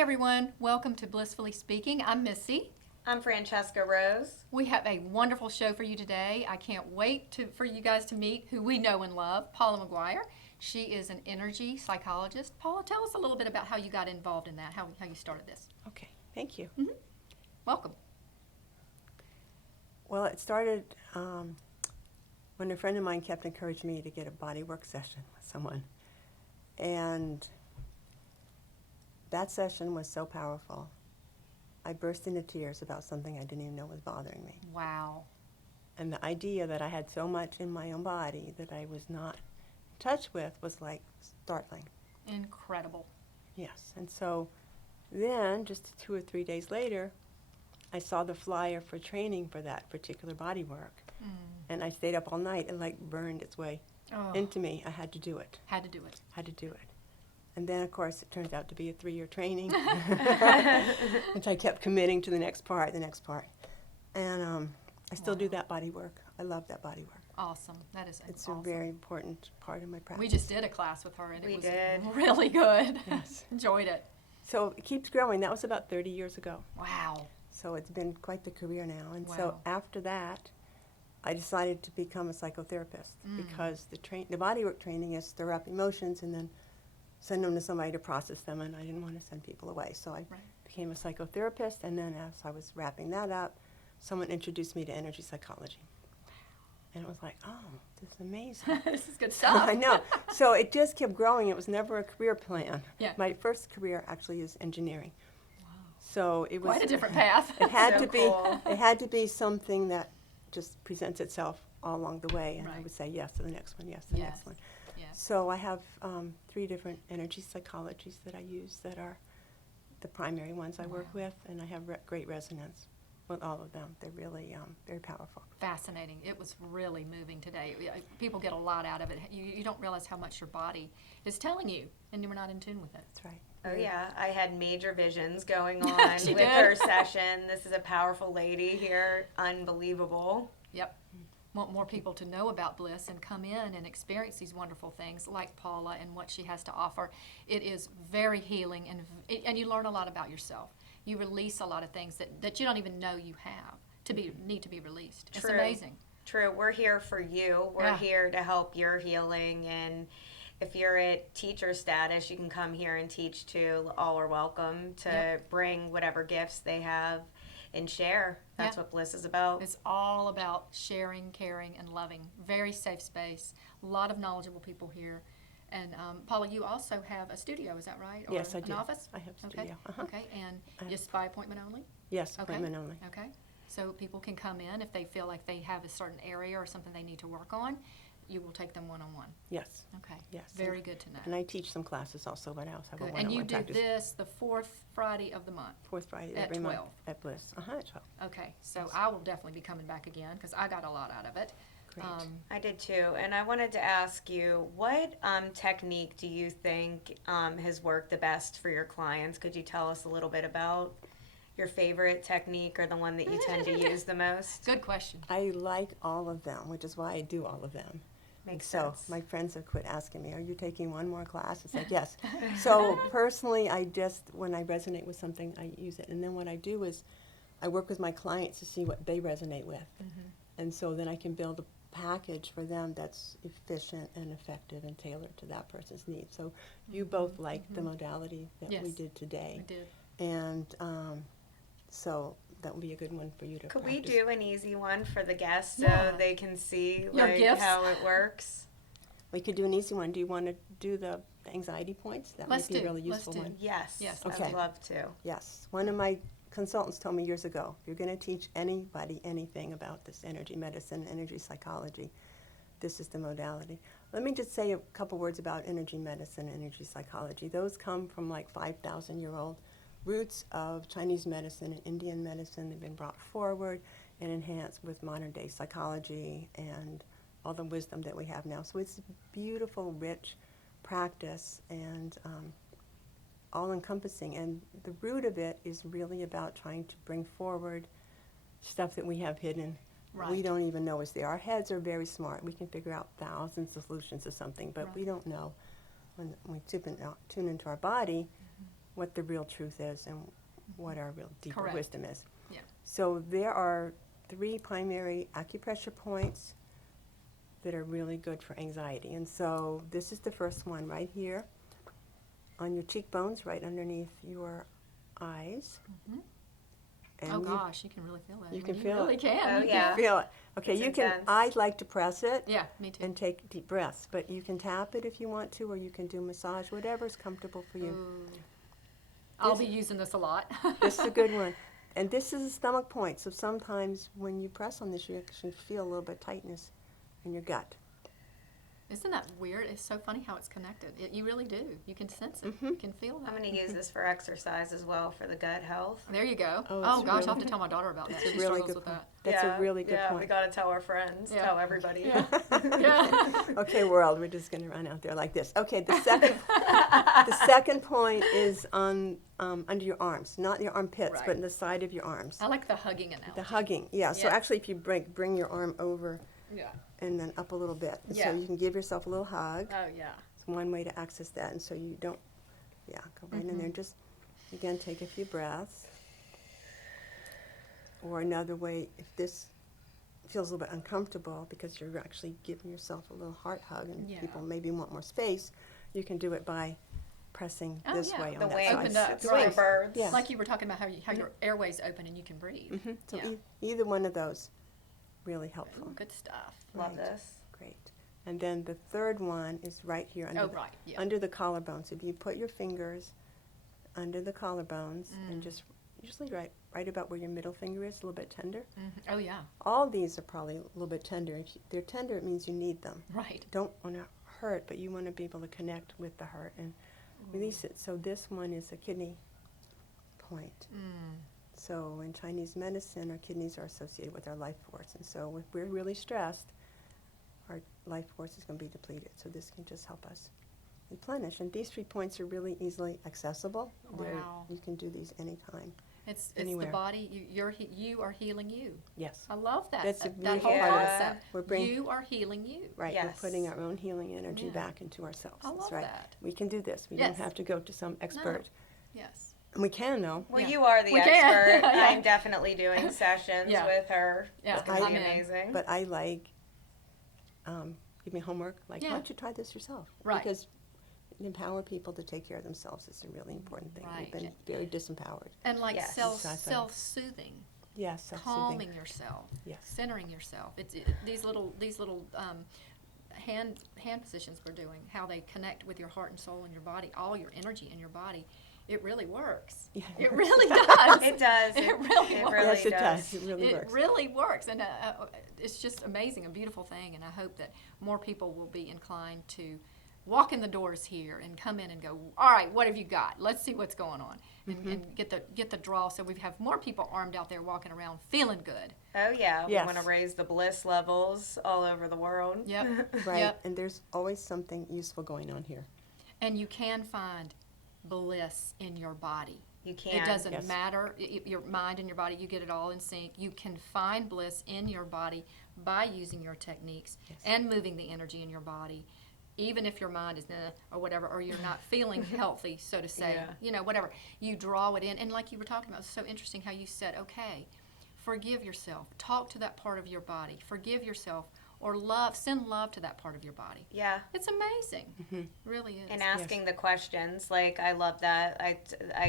Hi everyone, welcome to Blissfully Speaking. I'm Missy. I'm Francesca Rose. We have a wonderful show for you today. I can't wait for you guys to meet who we know and love, Paula McGuire. She is an energy psychologist. Paula, tell us a little bit about how you got involved in that, how you started this. Okay, thank you. Welcome. Well, it started when a friend of mine kept encouraging me to get a body work session with someone. And that session was so powerful. I burst into tears about something I didn't even know was bothering me. Wow. And the idea that I had so much in my own body that I was not in touch with was like startling. Incredible. Yes, and so then just 2 or 3 days later, I saw the flyer for training for that particular body work. And I stayed up all night and like burned its way into me. I had to do it. Had to do it. Had to do it. And then, of course, it turns out to be a 3-year training, which I kept committing to the next part. And I still do that body work. I love that body work. Awesome. That is It's awesome. a very important part of my practice. We just did a class with her and We it was did. really good. Yes. Enjoyed it. So it keeps growing. That was about 30 years ago. Wow. So it's been quite the career now. And Wow. so after that, I decided to become a psychotherapist because the bodywork training is stir up emotions and then send them to somebody to process them, and I didn't want to send people away. So I became a psychotherapist, and then as I was wrapping that up, someone introduced me to energy psychology. And it was like, oh, this is amazing. This is good stuff. I know. So it just kept growing. It was never a career plan. Yeah. My first career actually is engineering. Wow. So it was Quite a different path. It had So to be. cool. It had to be something that just presents itself all along the way, and I Right. would say yes to the next one, yes to the Yes. next one. Yes. So I have 3 different energy psychologies that I use that are the primary ones I work with, and I have great resonance with all of them. They're really very powerful. Fascinating. It was really moving today. People get a lot out of it. You don't realize how much your body is telling you, and you're not in tune with it. That's right. Oh yeah, I had major visions going on She with did. her session. This is a powerful lady here, unbelievable. Yep. Want more people to know about Bliss and come in and experience these wonderful things like Paula and what she has to offer. It is very healing, and you learn a lot about yourself. You release a lot of things that you don't even know you have need to be released. It's True. amazing. True, we're here for you. We're Yeah. here to help your healing, and if you're at teacher status, you can come here and teach too. All are welcome to bring whatever gifts they have and share. That's what Bliss is about. It's all about sharing, caring, and loving. Very safe space. A lot of knowledgeable people here. And Paula, you also have a studio, is that right? Or Yes, I an do. office? I have a Okay. studio. Uh-huh. Okay, and just by appointment only? Yes, Okay. appointment only. Okay. So people can come in if they feel like they have a certain area or something they need to work on. You will take them one-on-one. Yes. Okay. Yes. Very good to know. And I teach some classes also, but I also have a Good. one-on-one And you do practice. this the 4th Friday of the month. 4th Friday at every 12. month at Bliss. At 12. Okay. So I will definitely be coming back again because I got a lot out of it. Great. I did too, and I wanted to ask you, what technique do you think has worked the best for your clients? Could you tell us a little bit about your favorite technique or the one that you tend to use the most? Good question. I like all of them, which is why I do all of them. Makes So sense. my friends have quit asking me, are you taking one more class? It's like, yes. So personally, when I resonate with something, I use it. And then what I do is I work with my clients to see what they resonate with. And so then I can build a package for them that's efficient and effective and tailored to that person's needs. So you both like the modality that we Yes. did today. I did. And so that would be a good one for you to Could practice. we do an easy one for the guests so Yeah. they can see Your like gifts? how it works? We could do an easy one. Do you want to do the anxiety points? That Let's might be do. a really Let's useful do. one. Yes. Yes. I Okay. would love to. Yes. One of my consultants told me years ago, if you're going to teach anybody anything about this energy medicine, energy psychology, this is the modality. Let me just say a couple words about energy medicine and energy psychology. Those come from like 5,000-year-old roots of Chinese medicine and Indian medicine. They've been brought forward and enhanced with modern-day psychology and all the wisdom that we have now. So it's a beautiful, rich practice and all-encompassing. And the root of it is really about trying to bring forward stuff that we have hidden. We Right. don't even know is there. Our heads are very smart. We can figure out thousands of solutions to something, but we Right. don't know. When we tune into our body, what the real truth is and what our real deeper Correct. wisdom is. Yeah. So there are 3 primary acupressure points that are really good for anxiety. And so this is the first one right here on your cheekbones, right underneath your eyes. Mhm. And Oh you gosh, you can really feel that. you I can mean, feel you really it. can. Oh, You yeah. can- feel it. Okay, It's you can. intense. I like to press it Yeah, me too. and take deep breaths, but you can tap it if you want to, or you can do massage, whatever's comfortable for you. Ooh. I'll be using this a lot. This is a good one. And this is a stomach point, so sometimes when you press on this, you actually feel a little bit of tightness in your gut. Isn't that weird? It's so funny how it's connected. You really do. You can sense it. Mhm. You can feel that. I'm going to use this for exercise as well for the gut health. There you go. Oh, Oh, it's gosh, I'll really- have to tell my daughter about that. It's a She really struggles good with point. that. That's a really good Yeah, we point. got to tell our friends, Yeah. tell everybody. Yeah. Yeah. Okay, world, we're just going to run out there like this. Okay, the second point is on under your arms, not your armpits, Right. but in the side of your arms. I like the hugging analogy. The hugging, yeah. So Yeah. actually, if you bring your arm over Yeah. and then up a little bit, Yeah. so you can give yourself a little hug. Oh, yeah. It's one way to access that, and so you don't, go right in there and just, again, take a few breaths. Or another way, if this feels a little bit uncomfortable because you're actually giving yourself a little heart hug and Yeah. people maybe want more space, you can do it by pressing Oh, this yeah. way on The that wings, side. Opened up, it's right. for birds. Yeah. Like you were talking about how your airways open and you can breathe. So Yeah. either one of those, really helpful. Ooh, good stuff. Love Right. this. Great. And then the third one is right here under, Oh, right. Yeah. under the collarbone. So if you put your fingers under the collarbones and just usually right about where your middle finger is, a little bit tender. Mhm. Oh, yeah. All these are probably a little bit tender. If they're tender, it means you need them. Right. Don't want to hurt, but you want to be able to connect with the hurt and release it. So this one is a kidney point. Mm. So in Chinese medicine, our kidneys are associated with our life force. And so if we're really stressed, our life force is going to be depleted. So this can just help us replenish. And these 3 points are really easily accessible. Wow. You can do these anytime. It's Anywhere. the body. You are healing you. Yes. I love that. That's a that beautiful whole part of it. concept. We're bringing- You are healing you. Right. Yes. We're putting our own healing energy Yeah. back into ourselves. I That's love right. that. We can do this. We Yes. don't have to go to some expert. Yes. And we can, though. Well, Yeah. you are the We can. expert. Yeah. I'm definitely doing sessions Yeah. with her. Yeah, It's going to I'm be in. amazing. But I like, give me homework. Like, Yeah. why don't you try this yourself? Right. Because empower people to take care of themselves is a really important thing. Right. We've been very disempowered. And like Yes. Exactly. self-soothing, Yes, self-soothing. calming yourself, Yes. centering yourself. These little hand positions we're doing, how they connect with your heart and soul and your body, all your energy in your body. It really works. Yeah, It really does. It does. It really it works. really Yes, it does. does. It really It works. really works, and it's just amazing, a beautiful thing. And I hope that more people will be inclined to walk in the doors here and come in and go, all right, what have you got? Let's see what's going on, and get the draw. So we have more people armed out there walking around feeling good. Oh, yeah. Yes. We want to raise the bliss levels all over the world. Yep. Right. Yep. And there's always something useful going on here. And you can find bliss in your body. You can. It doesn't Yes. matter, your mind and your body, you get it all in sync. You can find bliss in your body by using your techniques and moving the energy in your body. Even if your mind is or whatever, or you're not feeling healthy, so to say, Yeah. whatever, you draw it in. And like you were talking about, it's so interesting how you said, okay, forgive yourself, talk to that part of your body, forgive yourself, or send love to that part of your body. Yeah. It's amazing. It really is. And asking the questions, like, I love that. I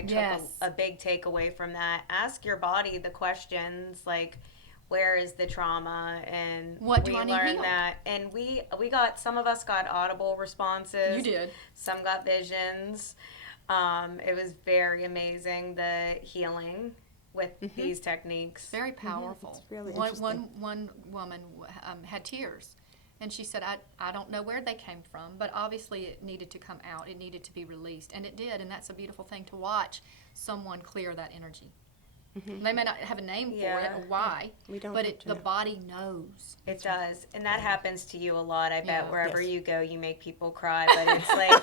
took Yes. a big takeaway from that. Ask your body the questions, like, where is the trauma, and What do we I need learned healed? that, and we got, some of us got audible responses. You did. Some got visions. It was very amazing, the healing with these techniques. Very powerful. It's really one interesting. woman had tears, and she said, I don't know where they came from, but obviously it needed to come out. It needed to be released, and it did, and that's a beautiful thing to watch someone clear that energy. They may not have a name for it or why, We don't but have to the know. body knows. It does, and that happens to you a lot. I bet Yeah. wherever Yes. you go, you make people cry, but it's like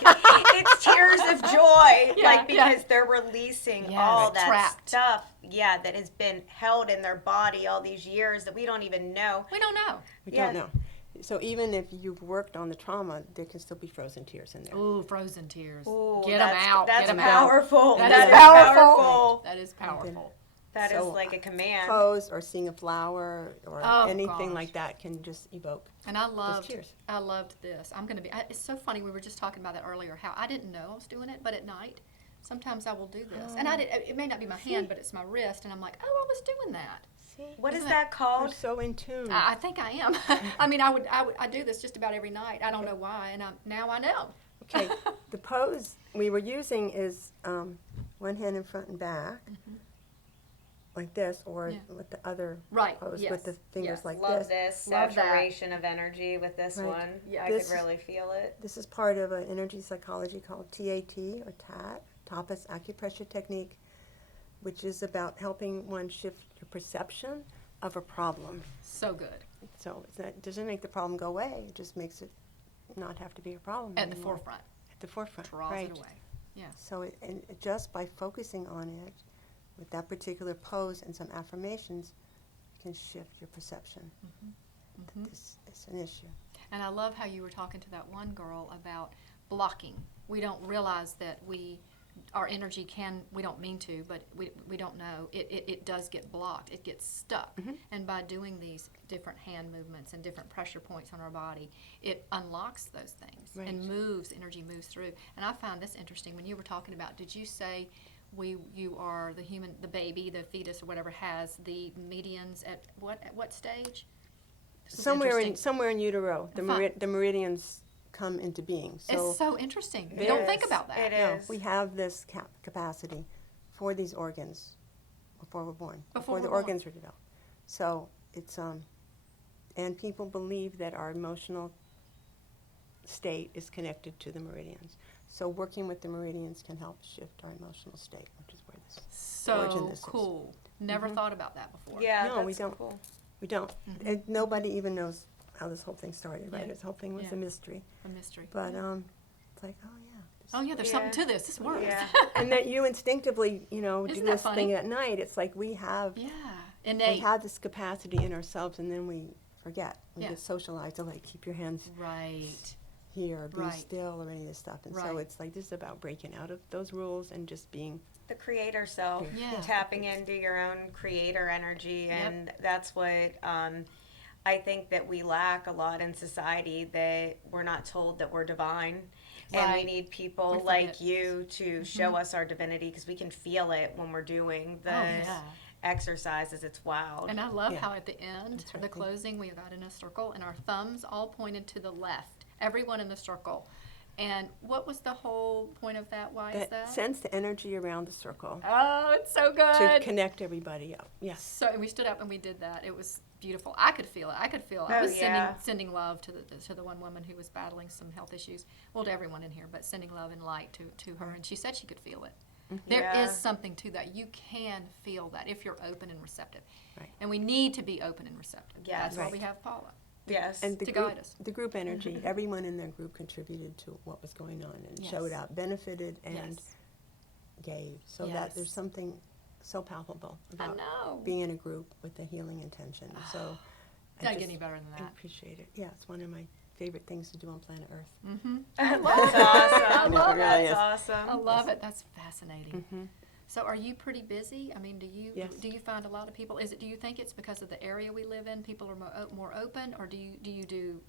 it's tears of joy, Yeah, like yeah. because they're releasing Yeah, all right. that Trapped. stuff, that has been held in their body all these years that we don't even know. We don't know. We Yeah. don't know. So even if you've worked on the trauma, there can still be frozen tears in there. Ooh, frozen tears. Ooh, Get them out. That's Get 'em out. powerful. That That is is powerful. powerful. That is powerful. That is So, like a command. Pose or seeing a flower or Oh, anything gosh. like that can just evoke. And I loved tears. this. It's so funny. We were just talking about that earlier. How I didn't know I was doing it, but at night, sometimes I will do this. And it may not be my hand, but it's my wrist, and I'm like, oh, I was doing that. See? What is Isn't that You're called? so in tune. I think I am. I mean, I do this just about every night. I don't know why, and now I know. Okay, the pose we were using is one hand in front and back, like this, or Yeah. with the other Right, pose yes, with the fingers yes. like Love this. this Love that. saturation of energy with this Right. one. Yeah, I This- could really feel it. This is part of an energy psychology called TAT or TAT, Tapas Acupressure Technique, which is about helping one shift your perception of a problem. So good. So it doesn't make the problem go away, it just makes it not have to be a problem At the anymore. forefront. At the forefront, Draws right. it away. Yes. So just by focusing on it with that particular pose and some affirmations, you can shift your perception. that This is an issue. And I love how you were talking to that one girl about blocking. We don't realize that our energy we don't mean to, but we don't know. It does get blocked. It gets stuck. And by doing these different hand movements and different pressure points on our body, it unlocks those things and energy moves through. And I found this interesting when you were talking about, did you say you are the baby, the fetus or whatever has the medians at what stage? This is interesting. Somewhere in utero, the meridians come into being. So It's so interesting. You It don't is. think about that. It no, is. we have this capacity for these organs before we're born, Before the we're born. organs are developed. So it's and people believe that our emotional state is connected to the meridians. So working with the meridians can help shift our emotional state, which is where this origin So this is. cool. Never thought about that before. Yeah, No, that's we don't. cool. We don't. And nobody even knows how this whole thing started, right? Yeah. This whole thing was Yeah. a mystery. A mystery. But it's like, oh yeah. this- Oh yeah, there's something to this. This works. Yeah. and that you instinctively, do Isn't that this funny? thing at night. It's like we have Yeah. we Innate. have this capacity in ourselves, and then we forget. We Yeah. get socialized to like keep your hands Right. here, or be Right. still, or any of this stuff. And so Right. it's like this is about breaking out of those rules and just being. The creator self, Yeah. tapping into your own creator energy, Yep. and that's what I think that we lack a lot in society, that we're not told that we're divine. And we Right. need people We like forget. you to show us our divinity, because we can feel it when we're doing the Oh yeah. exercises. It's wild. And I love Yeah. how at the end, That's right. the closing, we got in a circle and our thumbs all pointed to the left. Everyone in the circle. And what was the whole point of that? Why is that? Sense the energy around the circle Oh, it's so to good. connect everybody up. Yes. So and we stood up and we did that. It was beautiful. I could feel it. I Oh, was yeah. sending love to the one woman who was battling some health issues. Well, to everyone in here, but sending love and light to her. And she said she could feel it. There Yeah. is something to that. You can feel that if you're open and receptive. Right. And we need to be open and receptive. Yes. That's why Right. we have Paula. Yes. And to guide us. the group energy, everyone in their group contributed to what was going on and showed Yes. out, benefited and Yes. gave. So Yes. that there's something so palpable I about know. being in a group with a healing intention. So Doesn't get just- any better than I that. appreciate it. Yeah, it's one of my favorite things to do on planet Earth. Mm-hmm. That's I awesome. know, it really is. That's awesome. I love it. That's fascinating. Mm-hmm. So, are you pretty busy? I mean, do you Yes. do you find a lot of people? Do you think it's because of the area we live in? People are more open, or do you do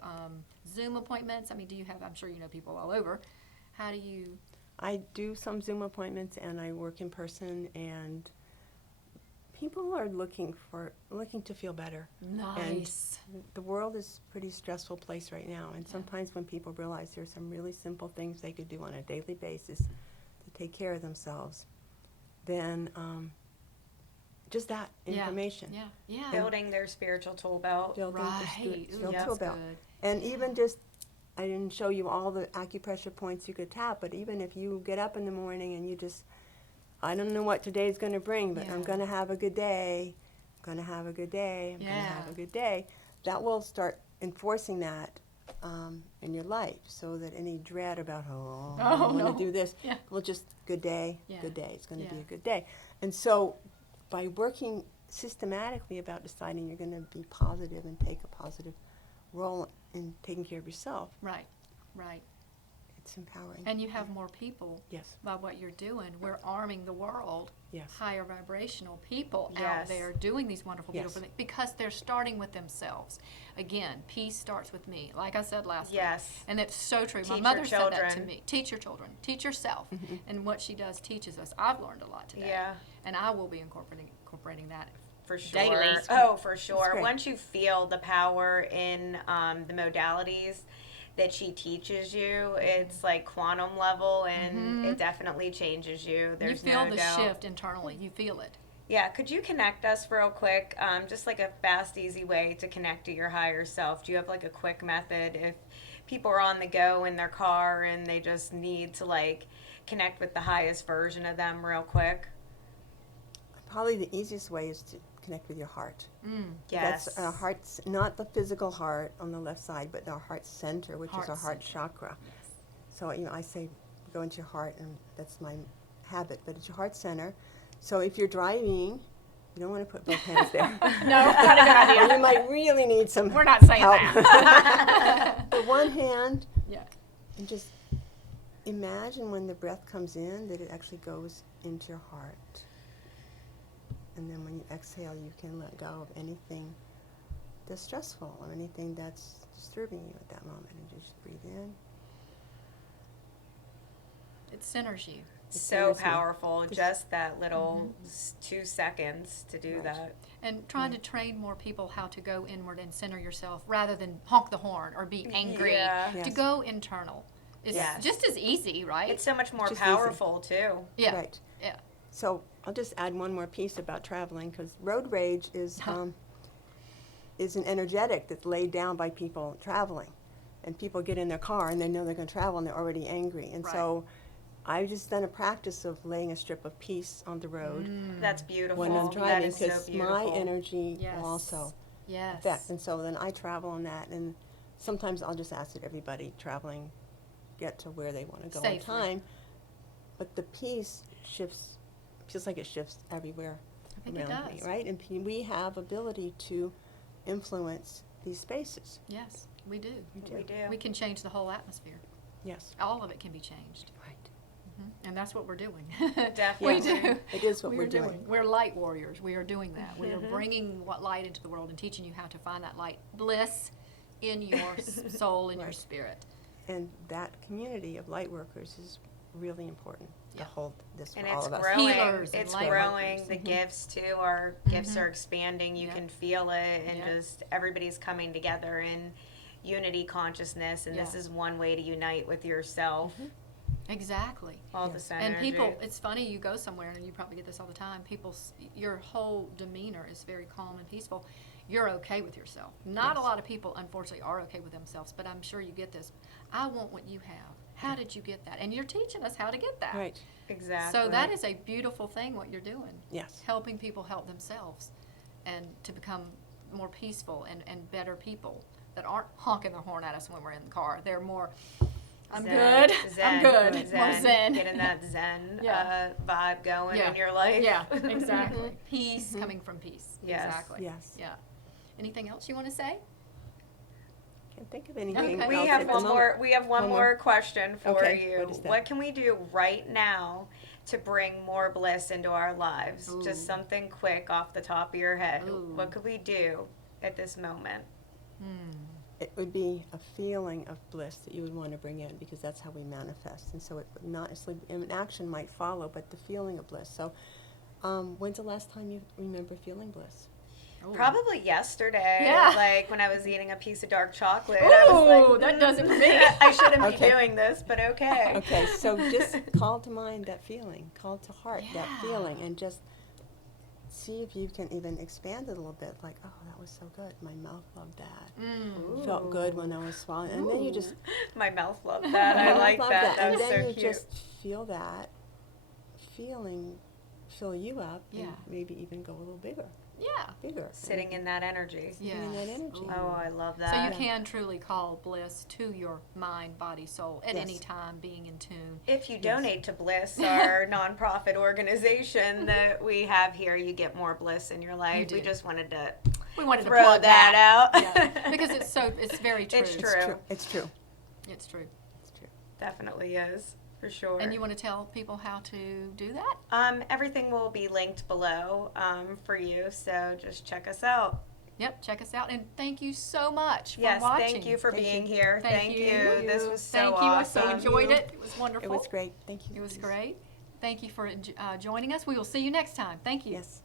Zoom appointments? I mean, do you have? I'm sure you know people all over. How do you? I do some Zoom appointments and I work in person, and people are looking to feel better. Nice. The world is a pretty stressful place right now, and sometimes when people realize there's some really simple things they could do on a daily basis to take care of themselves, then just that Yeah. information. Yeah. Yeah. Building their spiritual tool belt. Building their Right. spiritual Ooh, tool that's belt. good. And even just, I didn't show you all the acupressure points you could tap, but even if you get up in the morning and you just, I don't know what today's going to bring, but I'm Yeah. going to have a good day, I'm going to have a good day, I'm going to have Yeah. a good day, that will start enforcing that in your life, so that any dread about, I want no. to do this, Yeah. will just, good day, Yeah. good day, it's going to be Yeah. a good day. And so by working systematically about deciding you're going to be positive and take a positive role in taking care of yourself, Right, right. it's empowering. And you have more people Yes, by what you're doing. We're arming the world, yes, higher vibrational people out Yes. there doing these wonderful, Yes. beautiful things because they're starting with themselves. Again, peace starts with me, like I said last week. Yes. And it's so true. My Teach mother your said that to children. me. Teach your children. Teach yourself. Mm-hmm. And what she does teaches us. I've learned a lot today. Yeah. And I will be incorporating that. For sure. Daily. Oh, for sure. great. Once you feel the power in the modalities that she teaches you, it's like quantum level, and it definitely changes you. There's you feel no the doubt. shift internally. You feel it. Yeah, could you connect us real quick? Just like a fast, easy way to connect to your higher self. Do you have like a quick method if people are on the go in their car and they just need to like connect with the highest version of them real quick? probably the easiest way is to connect with your heart. Yes. That's our heart's, not the physical heart on the left side, but our heart center, which is our heart chakra. So, I say go into your heart, and that's my habit, but it's your heart center. So if you're driving, you don't want to put both hands there. No, not a good idea. You might really need some We're not saying help. that. The one hand, Yeah. and just imagine when the breath comes in that it actually goes into your heart. And then when you exhale, you can let go of anything that's stressful or anything that's disturbing you at that moment. And just breathe in. It centers you. So centers you. powerful, just that little 2 seconds to do Right. that. And trying to train more people how to go inward and center yourself rather than honk the horn or be angry. Yeah. To Yes. go internal is Yes. just as easy, right? It's so much more Just easy. powerful too. yeah. Right. Yeah. So I'll just add one more piece about traveling, because road rage is an energetic that's laid down by people traveling. And people get in their car and they know they're going to travel and they're already angry. And so I've just done a practice of laying a strip of peace on the road That's beautiful. when I'm That driving, is so because beautiful. my energy Yes. will also Yes. affect. And so then I travel on that, and sometimes I'll just ask that everybody traveling get to where they want to go Safely. on time. But the peace shifts, feels like it shifts everywhere I think it around me, does. right? And we have ability to influence these spaces. Yes, we do. We do. We can change the whole atmosphere. Yes. All of it can be changed. Right. And that's what we're doing. Definitely. We do. It is what We we're are doing. We're light warriors. We are doing that. We are bringing what light into the world and teaching you how to find that light bliss in your soul, in your Right. spirit. And that community of light workers is really important to Yeah. hold this for And all it's of us. growing. Healers and It's light growing. workers. The gifts too. Our gifts are expanding. You Yeah. can feel it, and Yeah. just everybody's coming together in unity consciousness. And this Yeah. is one way to unite with yourself. Exactly. All Yes. the center. And people, it's funny, you go somewhere, and you probably get this all the time, your whole demeanor is very calm and peaceful. You're okay with yourself. Not a Yes. lot of people, unfortunately, are okay with themselves, but I'm sure you get this. I want what you have. How did you get that? And you're teaching us how to get that. Right. Exactly. So that is a beautiful thing, what you're doing. Yes. Helping people help themselves and to become more peaceful and better people that aren't honking their horn at us when we're in the car. They're more, I'm Zen, good, Zen, I'm good, more zen. Getting that Zen Yeah. vibe going Yeah. in your life. Yeah, exactly. Peace coming from peace. Yes. Exactly. Yes. Yeah. Anything else you want to say? Can't think of anything Okay. We else have at the one moment. more. We have one One more more. question for Okay, you. what is that? What can we do right now to bring more bliss into our lives? Ooh. Just something quick off the top of your head. Ooh. What could we do at this moment? It would be a feeling of bliss that you would want to bring in, because that's how we manifest. And so it would not necessarily, an action might follow, but the feeling of bliss. So when's the last time you remember feeling bliss? Ooh. Probably yesterday. Yeah. Like when I was eating a piece of dark chocolate. I was Ooh, like, that does it for me. I shouldn't be Okay. doing this, but okay. Okay, so just call to mind that feeling, call to heart that Yeah. feeling, and just see if you can even expand it a little bit, like, oh, that was so good, my mouth loved that. Felt good when I was swallowing. And then you just My mouth loved that. I mouth like loved that. That And was then so you cute. just feel that feeling fill you up, Yeah. and maybe even go a little bigger. Yeah. Sitting in that energy. Sitting in that Yes. energy. Ooh. Oh, I love So that. you can truly call bliss to your mind, body, soul at Yes. any time, being in tune. If you donate to Bliss, our nonprofit organization that we have here, you get more bliss in your life. do. We just wanted to We wanted to throw plug that out. Yeah, because it's very true. It's true. It's true. It's true. It's true. Definitely is, for sure. And you want to tell people how to do that? Everything will be linked below for you, so just check us out. Yep, check us out. And thank you so much for Yes, watching. thank you for Thank being you. here. Thank you. This was so Thank you. awesome. I so enjoyed it. It was wonderful. It was great. Thank you. It was great. Thank you for joining us. We will see you next time. Thank you. Yes.